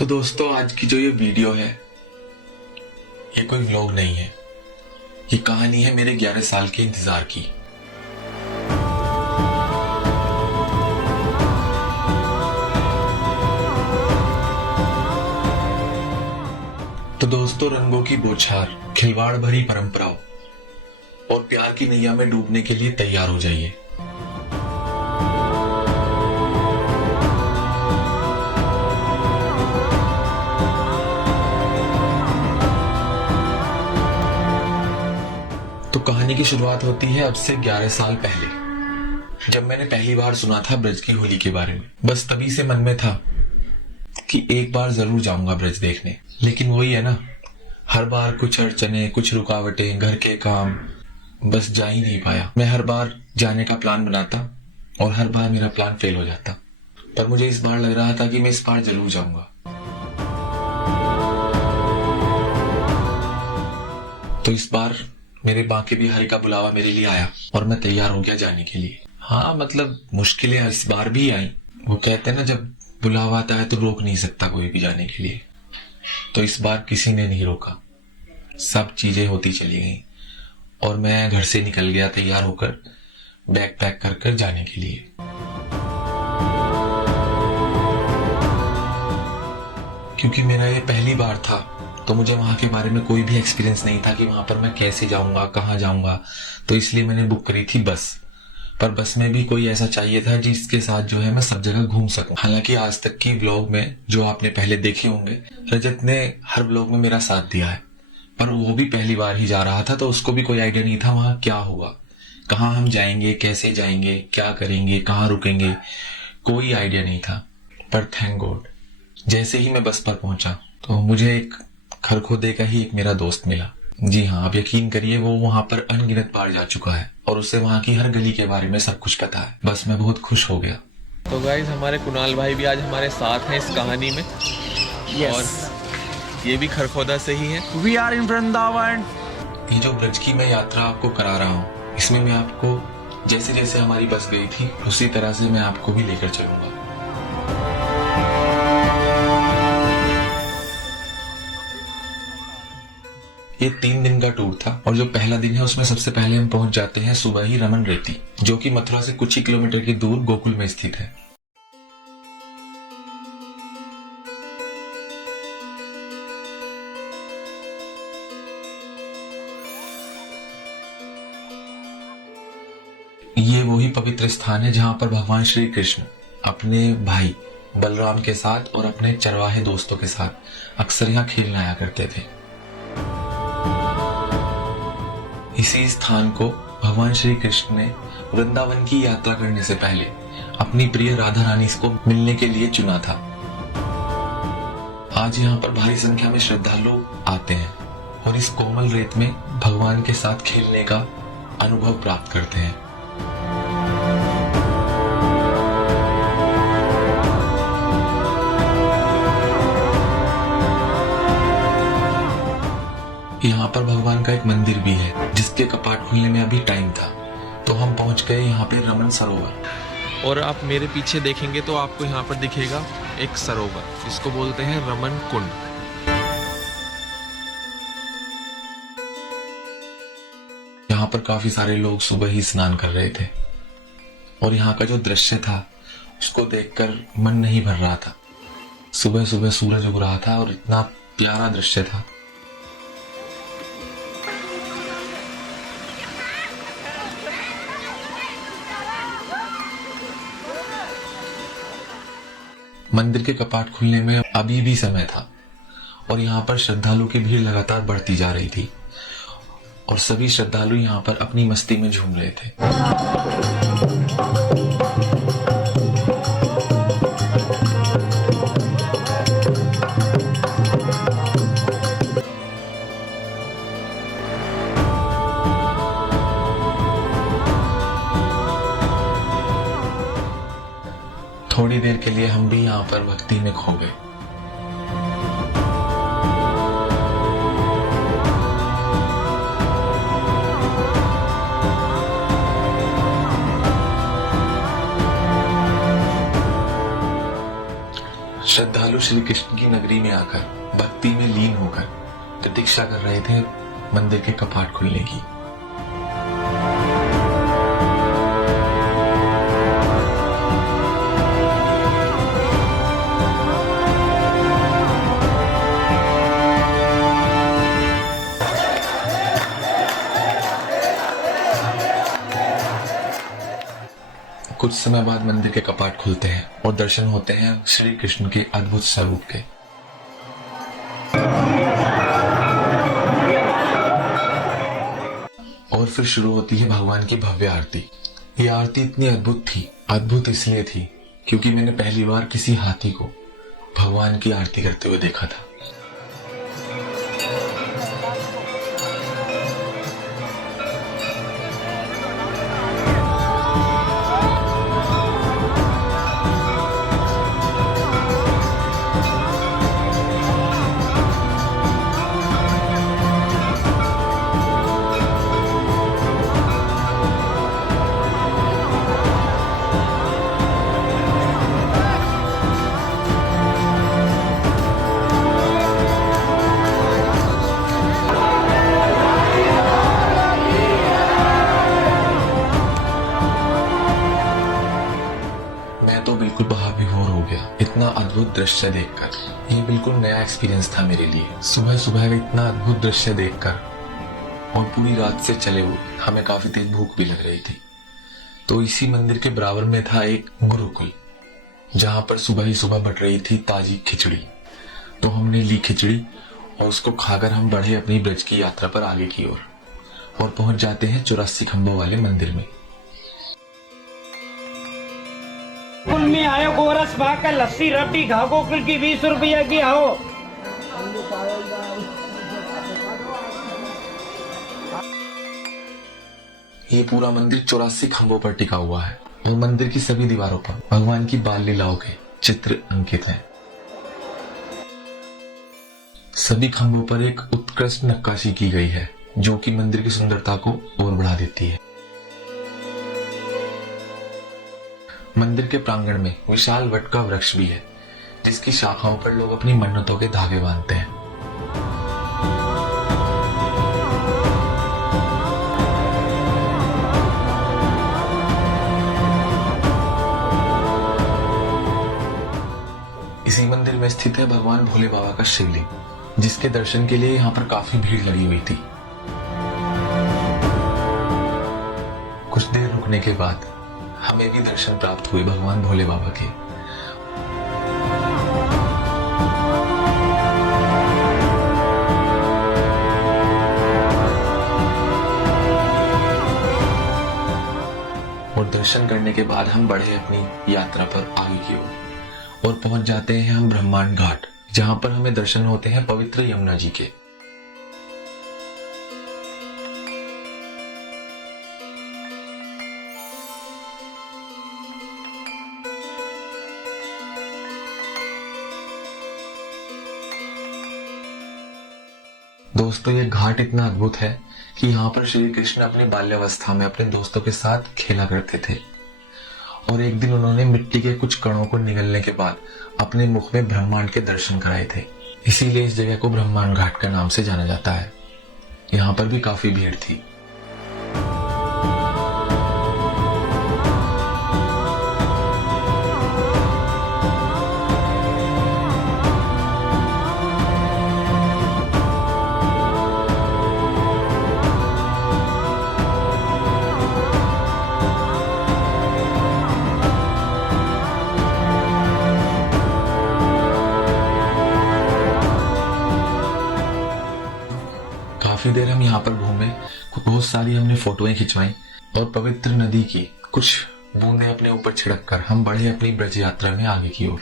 तो दोस्तों, आज की जो ये वीडियो है, ये कोई व्लॉग नहीं है। ये कहानी है मेरे 11 साल के इंतजार की। तो दोस्तों, रंगों की बौछार, खिलवाड़ भरी परंपराओं और प्यार की नैया में डूबने के लिए तैयार हो जाइए। तो कहानी की शुरुआत होती है अब से 11 साल पहले, जब मैंने पहली बार सुना था ब्रज की होली के बारे में। बस तभी से मन में था कि एक बार जरूर जाऊंगा ब्रज देखने। लेकिन वही है ना, हर बार कुछ अड़चने, कुछ रुकावटें, घर के काम, बस जा ही नहीं पाया। मैं हर बार जाने का प्लान बनाता और हर बार मेरा प्लान फेल हो जाता। पर मुझे इस बार लग रहा था कि मैं इस बार जरूर जाऊंगा। तो इस बार मेरे बांके बिहारी का बुलावा मेरे लिए आया और मैं तैयार हो गया जाने के लिए। हाँ, मतलब मुश्किलें इस बार भी आई। वो कहते हैं ना, जब बुलावा आता है तो रोक नहीं सकता कोई भी जाने के लिए। तो इस बार किसी ने नहीं रोका, सब चीजें होती चली गई और मैं घर से निकल गया तैयार होकर, बैग पैक कर कर जाने के लिए। क्योंकि मेरा ये पहली बार था, तो मुझे वहां के बारे में कोई भी एक्सपीरियंस नहीं था कि वहां पर मैं कैसे जाऊंगा, कहाँ जाऊंगा। तो इसलिए मैंने बुक करी थी बस। पर बस में भी कोई ऐसा चाहिए था जिसके साथ जो है मैं सब जगह घूम सकूं। हालांकि आज तक की व्लॉग में जो आपने पहले देखे होंगे, रजत ने हर व्लॉग में मेरा साथ दिया है। पर वो भी पहली बार ही जा रहा था, तो उसको भी कोई आइडिया नहीं था वहां क्या होगा, कहाँ हम जाएंगे, कैसे जाएंगे, क्या करेंगे, कहाँ रुकेंगे, कोई आइडिया नहीं था। पर थैंक गॉड, जैसे ही मैं बस पर पहुंचा तो मुझे एक खरखोदे का ही एक मेरा दोस्त मिला। जी हाँ, आप यकीन करिए, वो वहां पर अनगिनत बार जा चुका है और उसे वहां की हर गली के बारे में सब कुछ पता है। बस मैं बहुत खुश हो गया। तो गाइस, हमारे कुणाल भाई भी आज हमारे साथ हैं इस कहानी में। और ये भी खरखोदा से ही है। We are in Vrindavan. ये जो ब्रज की मैं यात्रा आपको करा रहा हूँ, इसमें मैं आपको जैसे जैसे हमारी बस गई थी उसी तरह से मैं आपको भी लेकर चलूंगा। ये 3 दिन का टूर था और जो पहला दिन है उसमें सबसे पहले हम पहुंच जाते हैं सुबह ही रमन रेती, जो कि मथुरा से कुछ ही किलोमीटर की दूर गोकुल में स्थित है। ये वही पवित्र स्थान है जहां पर भगवान श्री कृष्ण अपने भाई बलराम के साथ और अपने चरवाहे दोस्तों के साथ अक्सर यहाँ खेलने आया करते थे। इसी स्थान को भगवान श्री कृष्ण ने वृंदावन की यात्रा करने से पहले अपनी प्रिय राधा रानी को मिलने के लिए चुना था। आज यहाँ पर भारी संख्या में श्रद्धालु आते हैं और इस कोमल रेत में भगवान के साथ खेलने का अनुभव प्राप्त करते हैं। यहाँ पर भगवान का एक मंदिर भी है जिसके कपाट खुलने में अभी टाइम था। तो हम पहुंच गए यहाँ पे रमन सरोवर। और आप मेरे पीछे देखेंगे तो आपको यहाँ पर दिखेगा एक सरोवर, जिसको बोलते हैं रमन कुंड। यहाँ पर काफी सारे लोग सुबह ही स्नान कर रहे थे और यहाँ का जो दृश्य था उसको देखकर मन नहीं भर रहा था। सुबह सुबह सूरज उग रहा था और इतना प्यारा दृश्य था। मंदिर के कपाट खुलने में अभी भी समय था और यहाँ पर श्रद्धालु की भीड़ लगातार बढ़ती जा रही थी और सभी श्रद्धालु यहाँ पर अपनी मस्ती में झूम रहे थे। थोड़ी देर के लिए हम भी यहाँ पर भक्ति में खो गए। श्रद्धालु श्री कृष्ण की नगरी में आकर भक्ति में लीन होकर प्रतीक्षा कर रहे थे मंदिर के कपाट खुलने की। कुछ समय बाद मंदिर के कपाट खुलते हैं और दर्शन होते हैं श्री कृष्ण के अद्भुत स्वरूप के। और फिर शुरू होती है भगवान की भव्य आरती। ये आरती इतनी अद्भुत थी, अद्भुत इसलिए थी क्योंकि मैंने पहली बार किसी हाथी को भगवान की आरती करते हुए देखा था। मैं तो बिल्कुल बहाविभोर हो गया इतना अद्भुत दृश्य देखकर। ये बिल्कुल नया एक्सपीरियंस था मेरे लिए। सुबह सुबह इतना अद्भुत दृश्य देखकर और पूरी रात से चले हुए हमें काफी तेज भूख भी लग रही थी। तो इसी मंदिर के बराबर में था एक गुरुकुल, जहां पर सुबह ही सुबह बट रही थी ताजी खिचड़ी। तो हमने ली खिचड़ी और उसको खाकर हम बढ़े अपनी ब्रज की यात्रा पर आगे की ओर और पहुंच जाते हैं 84 खंभों वाले मंदिर में। कुल में आयो गोरस भाकर लस्सी रबड़ी घागो कुल की 20 रुपया की आओ। ये पूरा मंदिर 84 खंभों पर टिका हुआ है और मंदिर की सभी दीवारों पर भगवान की बाल लीलाओं के चित्र अंकित हैं। सभी खंभों पर एक उत्कृष्ट नक्काशी की गई है जो कि मंदिर की सुंदरता को और बढ़ा देती है। मंदिर के प्रांगण में विशाल वट का वृक्ष भी है जिसकी शाखाओं पर लोग अपनी मन्नतों के धागे बांधते हैं। इसी मंदिर में स्थित है भगवान भोले बाबा का शिवलिंग, जिसके दर्शन के लिए यहाँ पर काफी भीड़ लगी हुई थी। कुछ देर रुकने के बाद हमें भी दर्शन प्राप्त हुए भगवान भोले बाबा के। और दर्शन करने के बाद हम बढ़े अपनी यात्रा पर आगे की ओर और पहुंच जाते हैं हम ब्रह्मांड घाट, जहां पर हमें दर्शन होते हैं पवित्र यमुना जी के। दोस्तों, ये घाट इतना अद्भुत है कि यहाँ पर श्री कृष्ण अपनी बाल्यावस्था में अपने दोस्तों के साथ खेला करते थे और एक दिन उन्होंने मिट्टी के कुछ कणों को निगलने के बाद अपने मुख में ब्रह्मांड के दर्शन कराए थे। इसीलिए इस जगह को ब्रह्मांड घाट के नाम से जाना जाता है। यहाँ पर भी काफी भीड़ थी। काफी देर हम यहाँ पर घूमे, बहुत सारी हमने फोटोएं खिंचवाई और पवित्र नदी की कुछ बूंदें अपने ऊपर छिड़क कर हम बढ़े अपनी ब्रज यात्रा में आगे की ओर।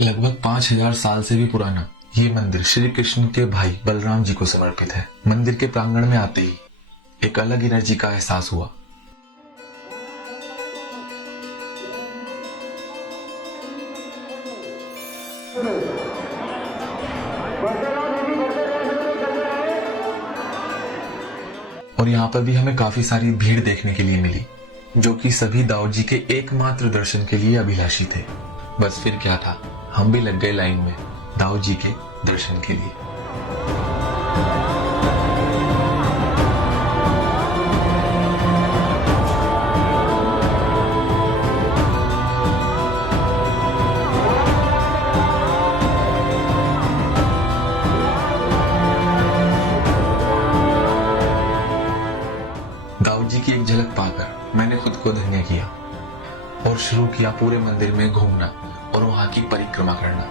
लगभग 5000 साल से भी पुराना ये मंदिर श्री कृष्ण के भाई बलराम जी को समर्पित है। मंदिर के प्रांगण में आते ही एक अलग एनर्जी का एहसास हुआ। बढ़ते रहो, और यहाँ पर भी हमें काफी सारी भीड़ देखने के लिए मिली, जो कि सभी दाऊद जी के एकमात्र दर्शन के लिए अभिलाषी थे। बस फिर क्या था, हम भी लग गए लाइन में दाऊद जी के दर्शन के लिए। दाऊद जी की एक झलक पाकर मैंने खुद को धन्य किया और शुरू किया पूरे मंदिर में घूमना और वहां की परिक्रमा करना।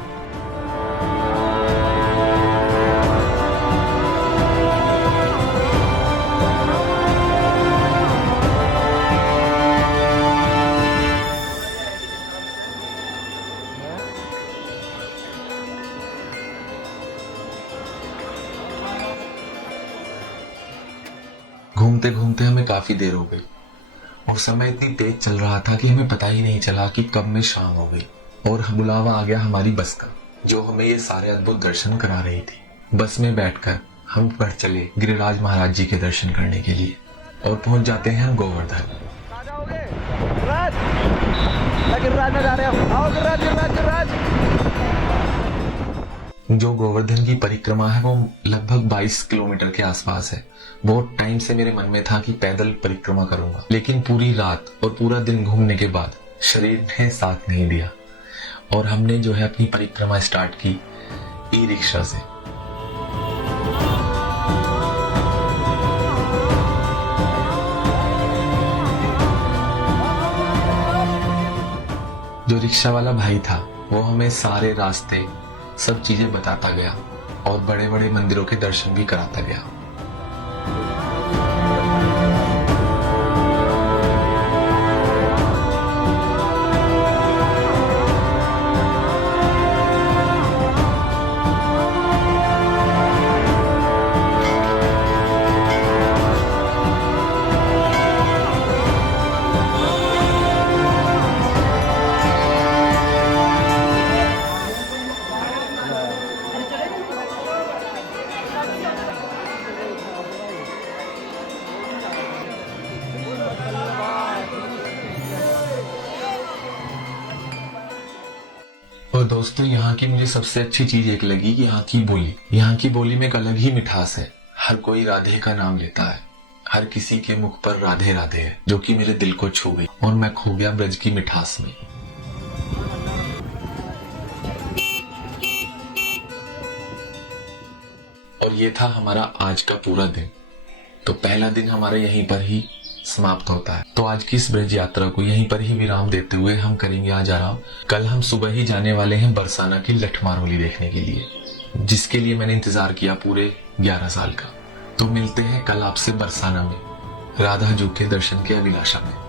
घूमते घूमते हमें काफी देर हो गई और समय इतनी तेज चल रहा था कि हमें पता ही नहीं चला कि कब में शाम हो गई और बुलावा आ गया हमारी बस का, जो हमें ये सारे अद्भुत दर्शन करा रही थी। बस में बैठकर हम घर चले गिरिराज महाराज जी के दर्शन करने के लिए और पहुंच जाते हैं हम गोवर्धन। जो गोवर्धन की परिक्रमा है वो लगभग 22 किलोमीटर के आसपास है। बहुत टाइम से मेरे मन में था कि पैदल परिक्रमा करूंगा, लेकिन पूरी रात और पूरा दिन घूमने के बाद शरीर ने साथ नहीं दिया और हमने जो है अपनी परिक्रमा स्टार्ट की ई रिक्शा से। जो रिक्शा वाला भाई था वो हमें सारे रास्ते सब चीजें बताता गया और बड़े बड़े मंदिरों के दर्शन भी कराता गया। और दोस्तों, यहाँ की मुझे सबसे अच्छी चीज एक लगी कि यहाँ की बोली। यहाँ की बोली में एक अलग ही मिठास है। हर कोई राधे का नाम लेता है, हर किसी के मुख पर राधे राधे है, जो कि मेरे दिल को छू गई और मैं खो गया ब्रज की मिठास में। और ये था हमारा आज का पूरा दिन। तो पहला दिन हमारा यहीं पर ही समाप्त होता है। तो आज की इस ब्रज यात्रा को यहीं पर ही विराम देते हुए हम करेंगे आज आराम। कल हम सुबह ही जाने वाले हैं बरसाना की लठमार होली देखने के लिए, जिसके लिए मैंने इंतजार किया पूरे 11 साल का। तो मिलते हैं कल आपसे बरसाना में राधा जी के दर्शन के अभिलाषा में।